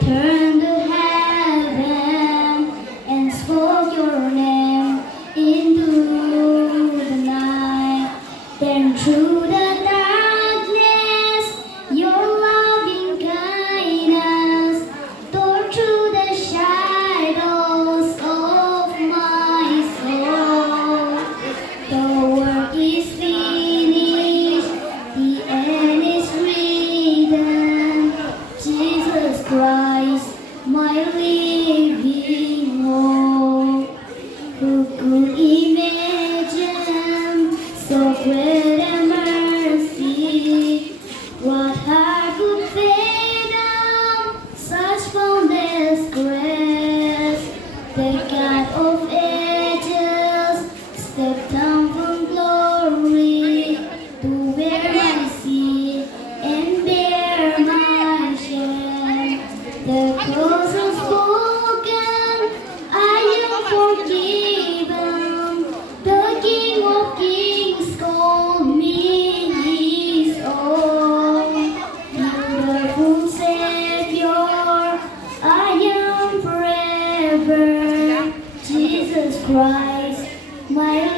turned to heaven and spoke your name into the night. Then through the darkness, your loving kindness tore through the shadows of my soul. The work is finished, the end is written. Jesus Christ, my living hope. Who could imagine so great a mercy? What heart could fathom such boundless grace? The God of ages stepped down from glory to wear my sin and bear my shame. The cross was spoken, I am forgiven. The King of Kings called me his own. Beautiful Savior, I am forever. Jesus Christ, my